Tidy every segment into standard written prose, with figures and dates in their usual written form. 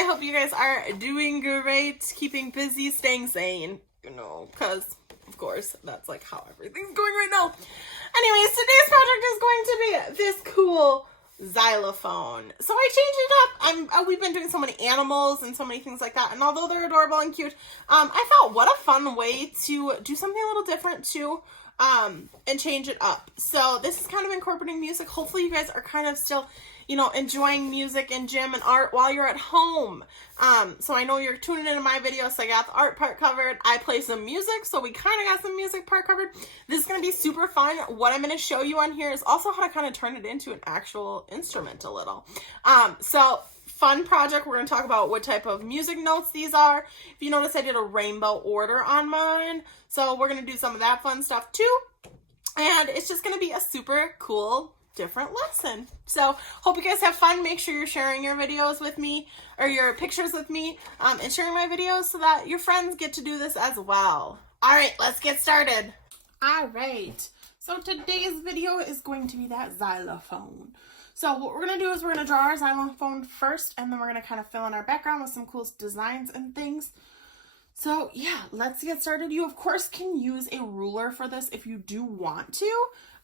I hope you guys are doing great, keeping busy, staying sane, you know, because, of course, that's like how everything's going right now. Anyways, today's project is going to be this cool xylophone. So I changed it up. We've been doing so many animals and so many things like that, and although they're adorable and cute, I thought what a fun way to do something a little different too, and change it up. So this is kind of incorporating music. Hopefully you guys are kind of still, you know, enjoying music and gym and art while you're at home. So I know you're tuning into my videos, so I got the art part covered. I play some music, so we kind of got some music part covered. This is going to be super fun. What I'm going to show you on here is also how to kind of turn it into an actual instrument a little. So fun project. We're going to talk about what type of music notes these are. If you notice, I did a rainbow order on mine. So we're going to do some of that fun stuff too. And it's just going to be a super cool different lesson. So hope you guys have fun. Make sure you're sharing your videos with me, or your pictures with me, and sharing my videos so that your friends get to do this as well. All right, let's get started. All right, so today's video is going to be that xylophone. So what we're going to do is we're going to draw our xylophone first, and then we're going to kind of fill in our background with some cool designs and things. So yeah, let's get started. You of course can use a ruler for this if you do want to.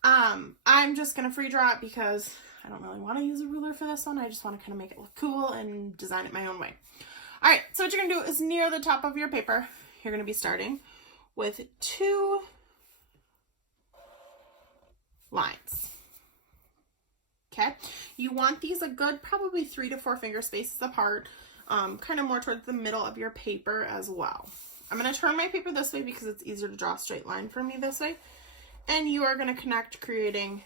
I'm just going to free draw it because I don't really want to use a ruler for this one. I just want to kind of make it look cool and design it my own way. All right, so what you're going to do is near the top of your paper, you're going to be starting with 2 lines. Okay, you want these a good probably 3 to 4 finger spaces apart, kind of more towards the middle of your paper as well. I'm going to turn my paper this way because it's easier to draw a straight line for me this way. And you are going to connect, creating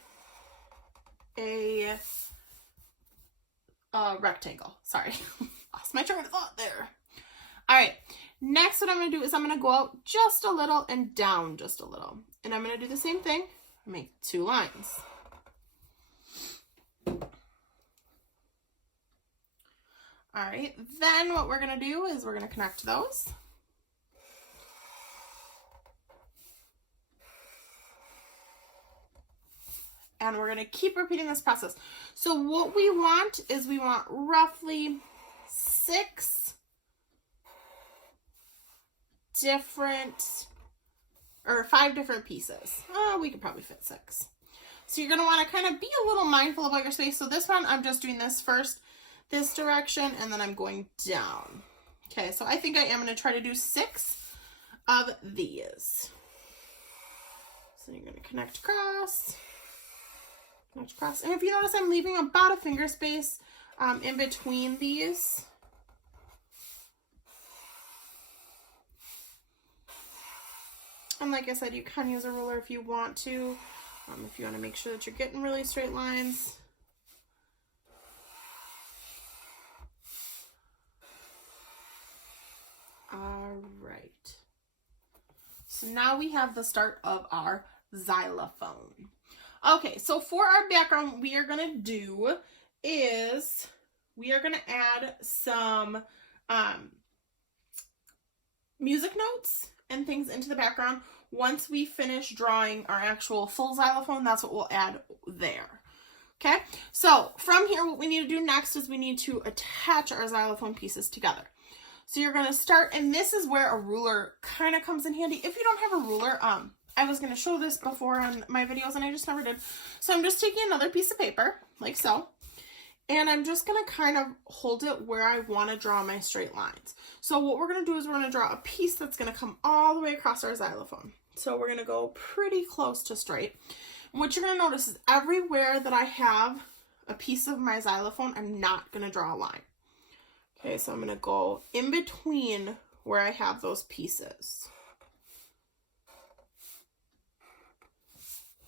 a rectangle. Sorry, lost my train of thought there. All right, next what I'm going to do is I'm going to go out just a little and down just a little. And I'm going to do the same thing, make 2 lines. All right, then what we're going to do is we're going to connect those. And we're going to keep repeating this process. So what we want is we want roughly 6 different, or 5 different pieces. We could probably fit 6. So you're going to want to kind of be a little mindful about your space. So this one, I'm just doing this first, this direction, and then I'm going down. Okay, so I think I am going to try to do 6 of these. So you're going to connect across. Across. And if you notice, I'm leaving about a finger space in between these. And like I said, you can use a ruler if you want to, if you want to make sure that you're getting really straight lines. All right. So now we have the start of our xylophone. Okay, so for our background, what we are going to do is we are going to add some music notes and things into the background. Once we finish drawing our actual full xylophone, that's what we'll add there. Okay, so from here, what we need to do next is we need to attach our xylophone pieces together. So you're going to start, and this is where a ruler kind of comes in handy. If you don't have a ruler, I was going to show this before on my videos and I just never did. So I'm just taking another piece of paper, like so, and I'm just going to kind of hold it where I want to draw my straight lines. So what we're going to do is we're going to draw a piece that's going to come all the way across our xylophone. So we're going to go pretty close to straight. And what you're going to notice is everywhere that I have a piece of my xylophone, I'm not going to draw a line. Okay, so I'm going to go in between where I have those pieces.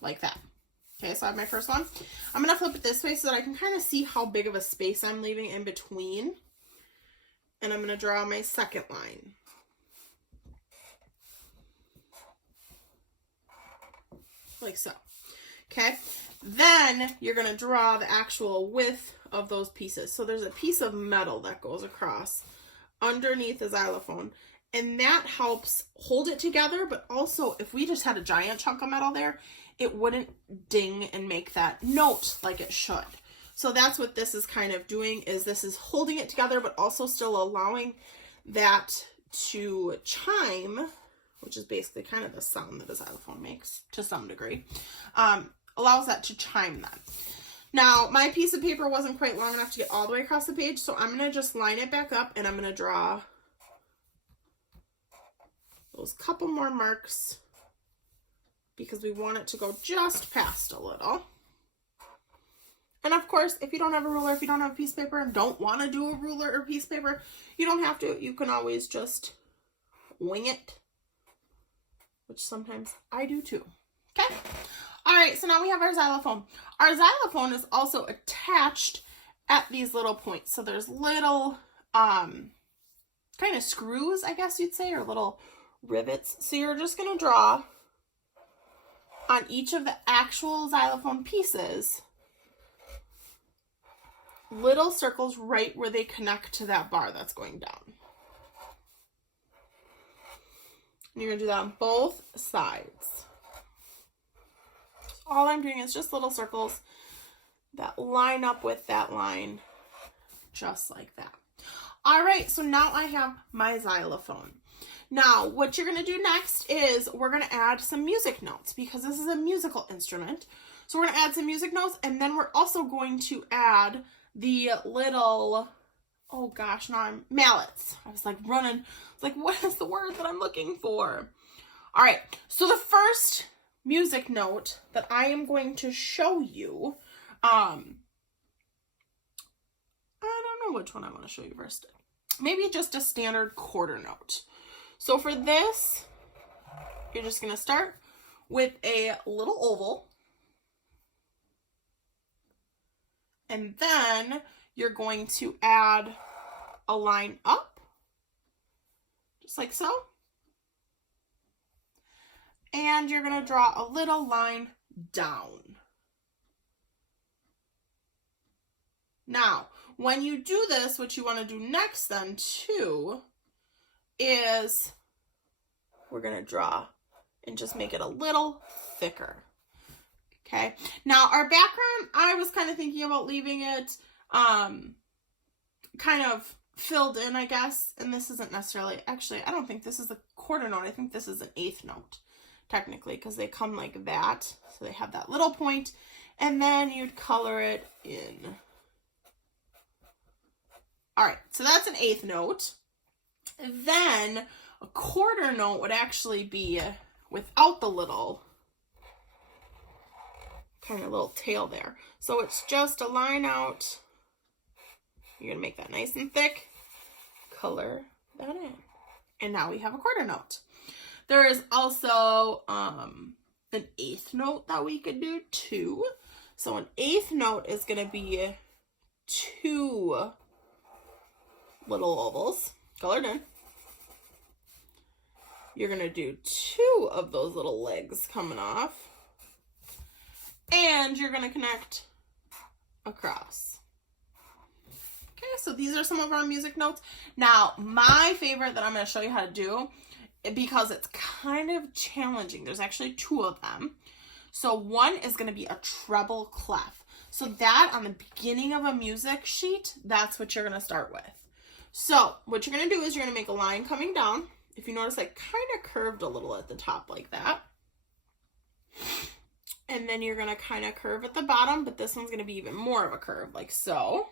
Like that. Okay, so I have my first one. I'm going to flip it this way so that I can kind of see how big of a space I'm leaving in between. And I'm going to draw my second line. Like so. Okay, then you're going to draw the actual width of those pieces. So there's a piece of metal that goes across underneath the xylophone. And that helps hold it together, but also if we just had a giant chunk of metal there, it wouldn't ding and make that note like it should. So that's what this is kind of doing, is this is holding it together, but also still allowing that to chime, which is basically kind of the sound that a xylophone makes to some degree, allows that to chime then. Now, my piece of paper wasn't quite long enough to get all the way across the page, so I'm going to just line it back up, and I'm going to draw those couple more marks because we want it to go just past a little. And of course, if you don't have a ruler, if you don't have a piece of paper and don't want to do a ruler or piece of paper, you don't have to. You can always just wing it, which sometimes I do too. Okay? All right, so now we have our xylophone. Our xylophone is also attached at these little points. So there's little kind of screws, I guess you'd say, or little rivets. So you're just going to draw on each of the actual xylophone pieces little circles right where they connect to that bar that's going down. And you're going to do that on both sides. All I'm doing is just little circles that line up with that line, just like that. All right, so now I have my xylophone. Now, what you're going to do next is we're going to add some music notes because this is a musical instrument. So we're going to add some music notes, and then we're also going to add the little, oh gosh, now I'm, mallets. I was like running, I was like, what is the word that I'm looking for? All right, so the first music note that I am going to show you, I don't know which one I want to show you first. Maybe just a standard quarter note. So for this, you're just going to start with a little oval. And then you're going to add a line up, just like so. And you're going to draw a little line down. Now, when you do this, what you want to do next then too is we're going to draw and just make it a little thicker. Okay, now our background, I was kind of thinking about leaving it kind of filled in, I guess. And this isn't necessarily, actually, I don't think this is a quarter note. I think this is an eighth note, technically, because they come like that. So they have that little point, and then you'd color it in. All right, so that's an eighth note. Then a quarter note would actually be without the little kind of little tail there. So it's just a line out. You're going to make that nice and thick. Color that in. And now we have a quarter note. There is also an eighth note that we could do too. So an eighth note is going to be two little ovals colored in. You're going to do two of those little legs coming off. And you're going to connect across. Okay, so these are some of our music notes. Now, my favorite that I'm going to show you how to do, because it's kind of challenging, there's actually two of them. So one is going to be a treble clef. So that on the beginning of a music sheet, that's what you're going to start with. So what you're going to do is you're going to make a line coming down. If you notice, I kind of curved a little at the top like that. And then you're going to kind of curve at the bottom, but this one's going to be even more of a curve, like so.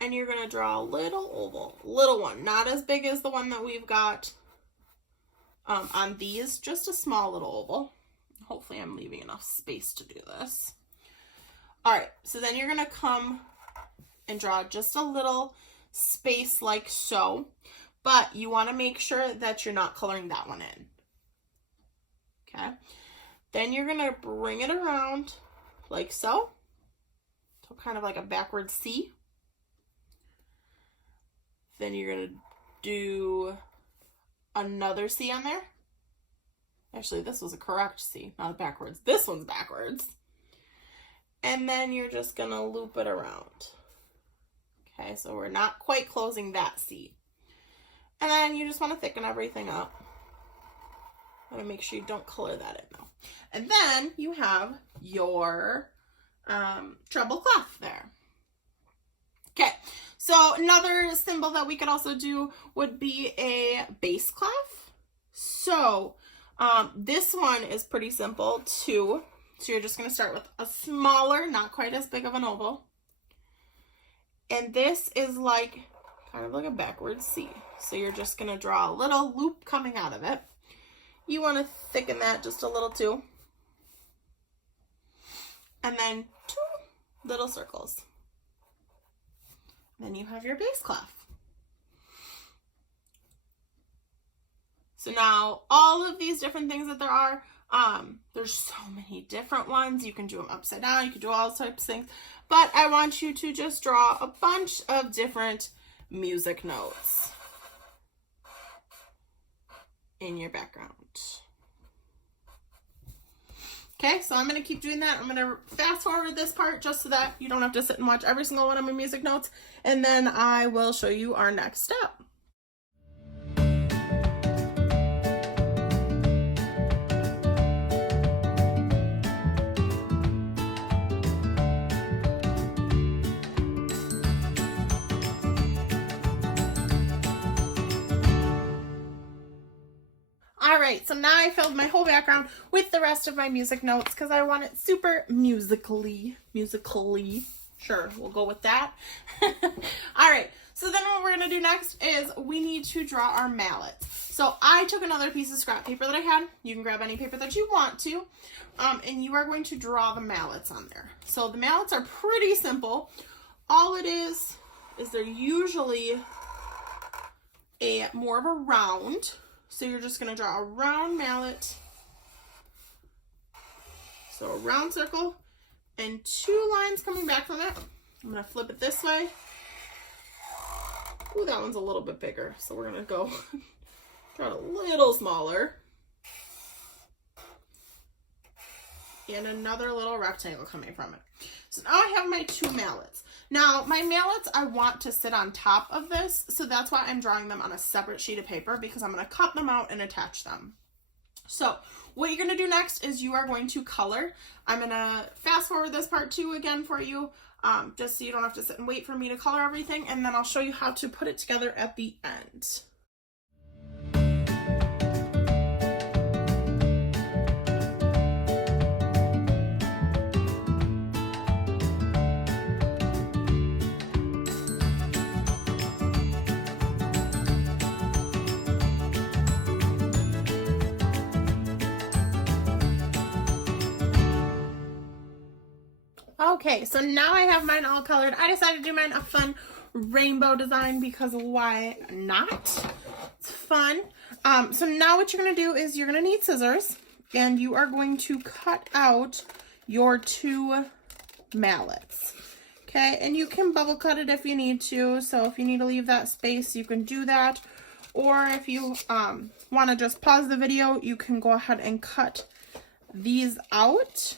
And you're going to draw a little oval, little one, not as big as the one that we've got on these, just a small little oval. Hopefully I'm leaving enough space to do this. All right, so then you're going to come and draw just a little space like so, but you want to make sure that you're not coloring that one in. Okay. Then you're going to bring it around like so. So kind of like a backward C. Then you're going to do another C on there. Actually, this was a correct C, not backwards. This one's backwards. And then you're just going to loop it around. Okay, so we're not quite closing that C. And then you just want to thicken everything up. I want to make sure you don't color that in though. And then you have your treble clef there. Okay, so another symbol that we could also do would be a bass clef. So this one is pretty simple too. So you're just going to start with a smaller, not quite as big of an oval. And this is like, kind of like a backwards C. So you're just going to draw a little loop coming out of it. You want to thicken that just a little too. And then 2 little circles. Then you have your bass clef. So now all of these different things that there are, there's so many different ones. You can do them upside down, you can do all types of things, but I want you to just draw a bunch of different music notes in your background. Okay, so I'm going to keep doing that. I'm going to fast forward this part just so that you don't have to sit and watch every single one of my music notes, and then I will show you our next step. Alright, so now I filled my whole background with the rest of my music notes because I want it super musically. Sure, we'll go with that. Alright, so then what we're going to do next is we need to draw our mallets. So I took another piece of scrap paper that I had. You can grab any paper that you want to. And you are going to draw the mallets on there. So the mallets are pretty simple. All it is they're usually more of a round. So you're just going to draw a round mallet. So a round circle and 2 lines coming back from it. I'm going to flip it this way. Ooh, that one's a little bit bigger. So we're going to go draw it a little smaller. And another little rectangle coming from it. So now I have my 2 mallets. Now, my mallets, I want to sit on top of this, so that's why I'm drawing them on a separate sheet of paper, because I'm going to cut them out and attach them. So, what you're going to do next is you are going to color. I'm going to fast forward this part too again for you, just so you don't have to sit and wait for me to color everything, and then I'll show you how to put it together at the end. Okay, so now I have mine all colored. I decided to do mine a fun rainbow design because why not? It's fun. So now what you're going to do is you're going to need scissors, and you are going to cut out your 2 mallets. Okay, and you can bubble cut it if you need to. So if you need to leave that space, you can do that. Or if you want to just pause the video, you can go ahead and cut these out.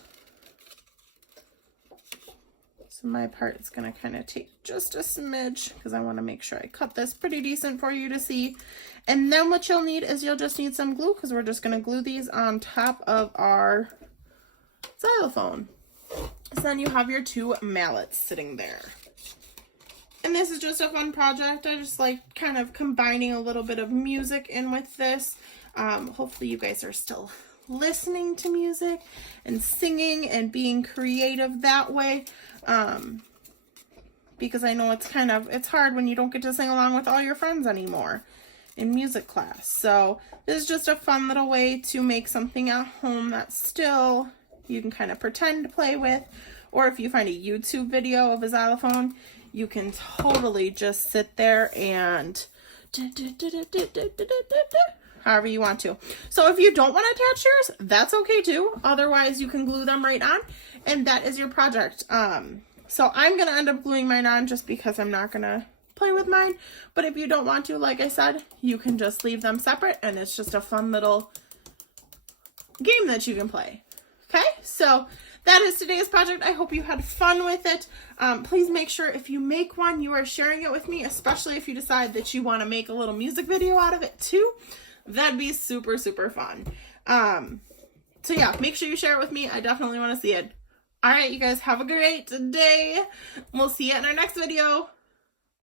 So my part is going to kind of take just a smidge because I want to make sure I cut this pretty decent for you to see. And then what you'll need is you'll just need some glue, because we're just going to glue these on top of our xylophone. So then you have your 2 mallets sitting there. And this is just a fun project. I just like kind of combining a little bit of music in with this. Hopefully you guys are still listening to music and singing and being creative that way. Because I know it's hard when you don't get to sing along with all your friends anymore in music class. So this is just a fun little way to make something at home that still you can kind of pretend to play with. Or if you find a YouTube video of a xylophone, you can totally just sit there and however you want to. So if you don't want to attach yours, that's okay too. Otherwise, you can glue them right on, and that is your project. So I'm going to end up gluing mine on just because I'm not going to play with mine. But if you don't want to, like I said, you can just leave them separate, and it's just a fun little game that you can play. Okay, so that is today's project. I hope you had fun with it. Please make sure if you make one, you are sharing it with me, especially if you decide that you want to make a little music video out of it too. That'd be super, super fun. So yeah, make sure you share it with me. I definitely want to see it. All right, you guys have a great day. We'll see you in our next video.